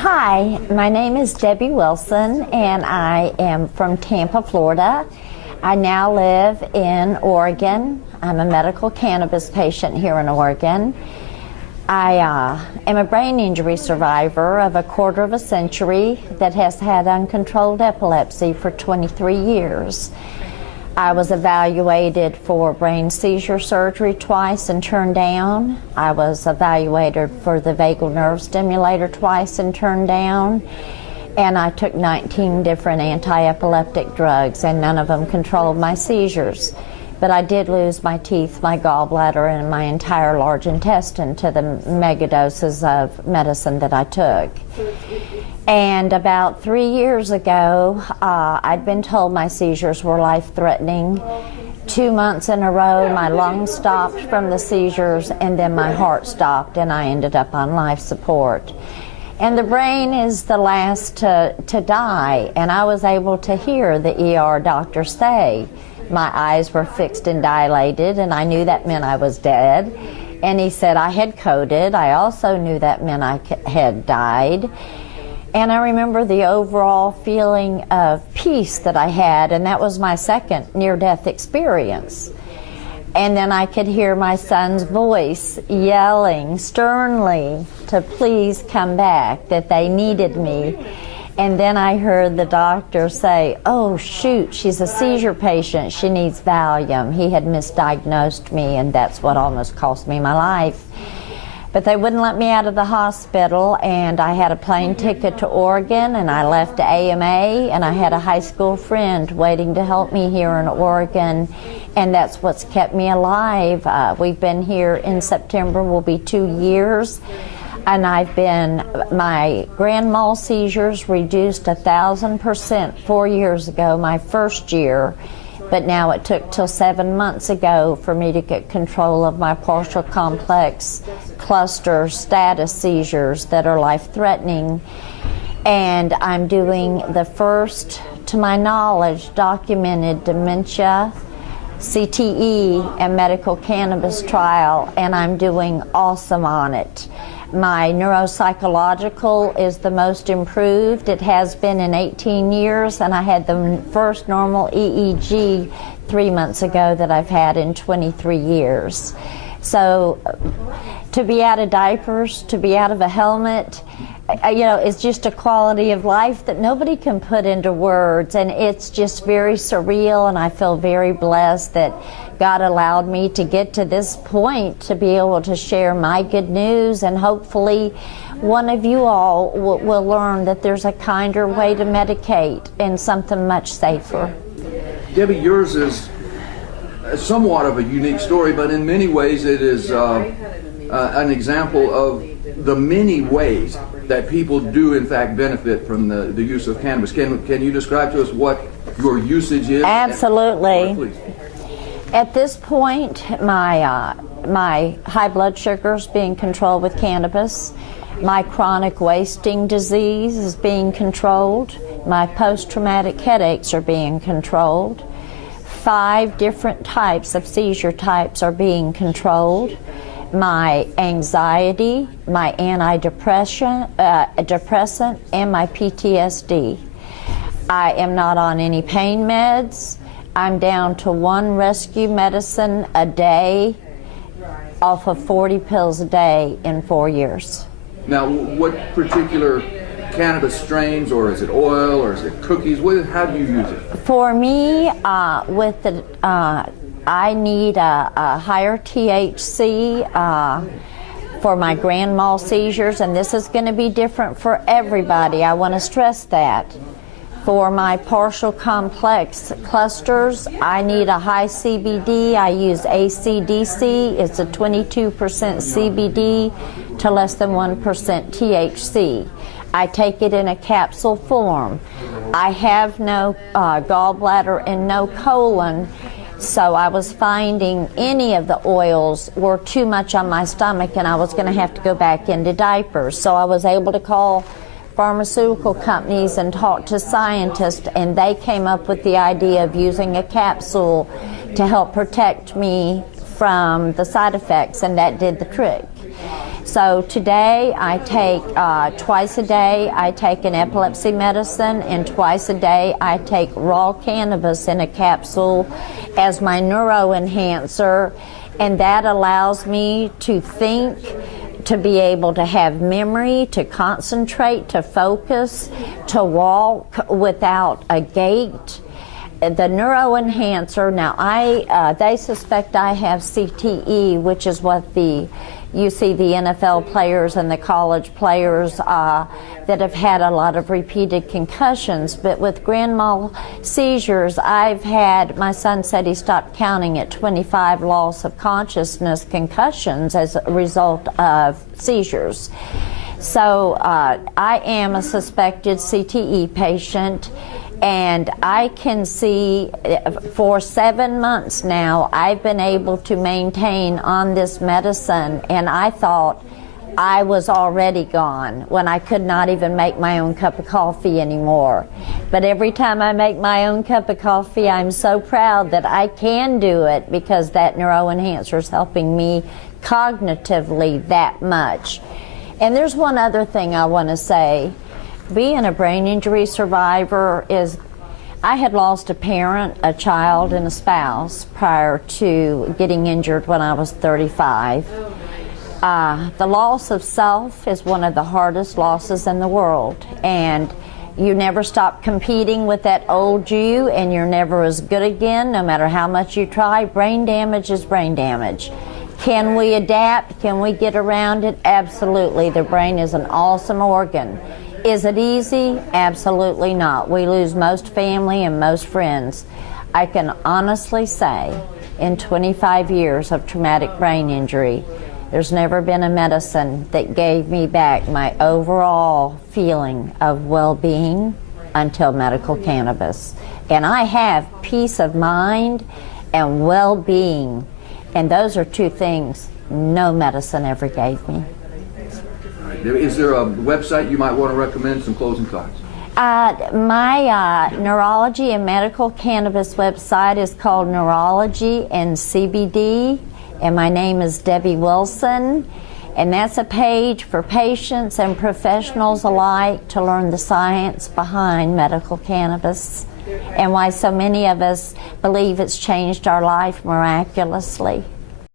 Hi, my name is Debbie Wilson, and I am from Tampa, Florida. I now live in Oregon. I'm a medical cannabis patient here in Oregon. I am a brain injury survivor of a quarter of a century that has had uncontrolled epilepsy for 23 years. I was evaluated for brain seizure surgery twice and turned down. I was evaluated for the vagal nerve stimulator twice and turned down. And I took 19 different anti-epileptic drugs, and none of them controlled my seizures. But I did lose my teeth, my gallbladder, and my entire large intestine to the megadoses of medicine that I took. And about 3 years ago, I'd been told my seizures were life-threatening. 2 months in a row, my lungs stopped from the seizures, and then my heart stopped, and I ended up on life support. And the brain is the last to die, and I was able to hear the ER doctor say, my eyes were fixed and dilated, and I knew that meant I was dead. And he said I had coded. I also knew that meant I had died. And I remember the overall feeling of peace that I had, and that was my second near-death experience. And then I could hear my son's voice yelling sternly to please come back, that they needed me. And then I heard the doctor say, oh shoot, she's a seizure patient, she needs Valium. He had misdiagnosed me, and that's what almost cost me my life. But they wouldn't let me out of the hospital, and I had a plane ticket to Oregon, and I left AMA, and I had a high school friend waiting to help me here in Oregon, and that's what's kept me alive. We've been here in September, will be 2 years. And my grand mal seizures reduced 1,000% 4 years ago, my first year, but now it took till 7 months ago for me to get control of my partial complex cluster status seizures that are life-threatening. And I'm doing the first, to my knowledge, documented dementia, CTE, and medical cannabis trial, and I'm doing awesome on it. My neuropsychological is the most improved. It has been in 18 years, and I had the first normal EEG 3 months ago that I've had in 23 years. So to be out of diapers, to be out of a helmet, you know, it's just a quality of life that nobody can put into words, and it's just very surreal, and I feel very blessed that God allowed me to get to this point to be able to share my good news, and hopefully one of you all will learn that there's a kinder way to medicate and something much safer. Debbie, yours is somewhat of a unique story, but in many ways it is an example of the many ways that people do in fact benefit from the use of cannabis. Can you describe to us what your usage is? Absolutely. Please. At this point, my high blood sugar is being controlled with cannabis. My chronic wasting disease is being controlled. My post-traumatic headaches are being controlled. 5 different types of seizure types are being controlled. My anxiety, my antidepressant, and my PTSD. I am not on any pain meds. I'm down to 1 rescue medicine a day off of 40 pills a day in 4 years. Now, what particular cannabis strains, or is it oil, or is it cookies? How do you use it? For me, I need a higher THC for my grand mal seizures, and this is going to be different for everybody. I want to stress that. For my partial complex clusters, I need a high CBD. I use ACDC. It's a 22% CBD to less than 1% THC. I take it in a capsule form. I have no gallbladder and no colon, so I was finding any of the oils were too much on my stomach, and I was going to have to go back into diapers. So I was able to call pharmaceutical companies and talk to scientists, and they came up with the idea of using a capsule to help protect me from the side effects, and that did the trick. So today I take, twice a day I take an epilepsy medicine, and twice a day I take raw cannabis in a capsule as my neuroenhancer, and that allows me to think, to be able to have memory, to concentrate, to focus, to walk without a gait. The neuroenhancer, now they suspect I have CTE, which is what you see the NFL players and the college players that have had a lot of repeated concussions. But with grand mal seizures, my son said he stopped counting at 25 loss of consciousness concussions as a result of seizures. So I am a suspected CTE patient, and I can see for 7 months now I've been able to maintain on this medicine, and I thought I was already gone when I could not even make my own cup of coffee anymore. But every time I make my own cup of coffee, I'm so proud that I can do it because that neuroenhancer is helping me cognitively that much. And there's one other thing I want to say. Being a brain injury survivor I had lost a parent, a child, and a spouse prior to getting injured when I was 35. The loss of self is one of the hardest losses in the world, and you never stop competing with that old you, and you're never as good again, no matter how much you try. Brain damage is brain damage. Can we adapt? Can we get around it? Absolutely. The brain is an awesome organ. Is it easy? Absolutely not. We lose most family and most friends. I can honestly say, in 25 years of traumatic brain injury, there's never been a medicine that gave me back my overall feeling of well-being until medical cannabis. And I have peace of mind and well-being, and those are two things no medicine ever gave me. Is there a website you might want to recommend? Some closing thoughts. My neurology and medical cannabis website is called Neurology and CBD, and my name is Debbie Wilson, and that's a page for patients and professionals alike to learn the science behind medical cannabis and why so many of us believe it's changed our life miraculously.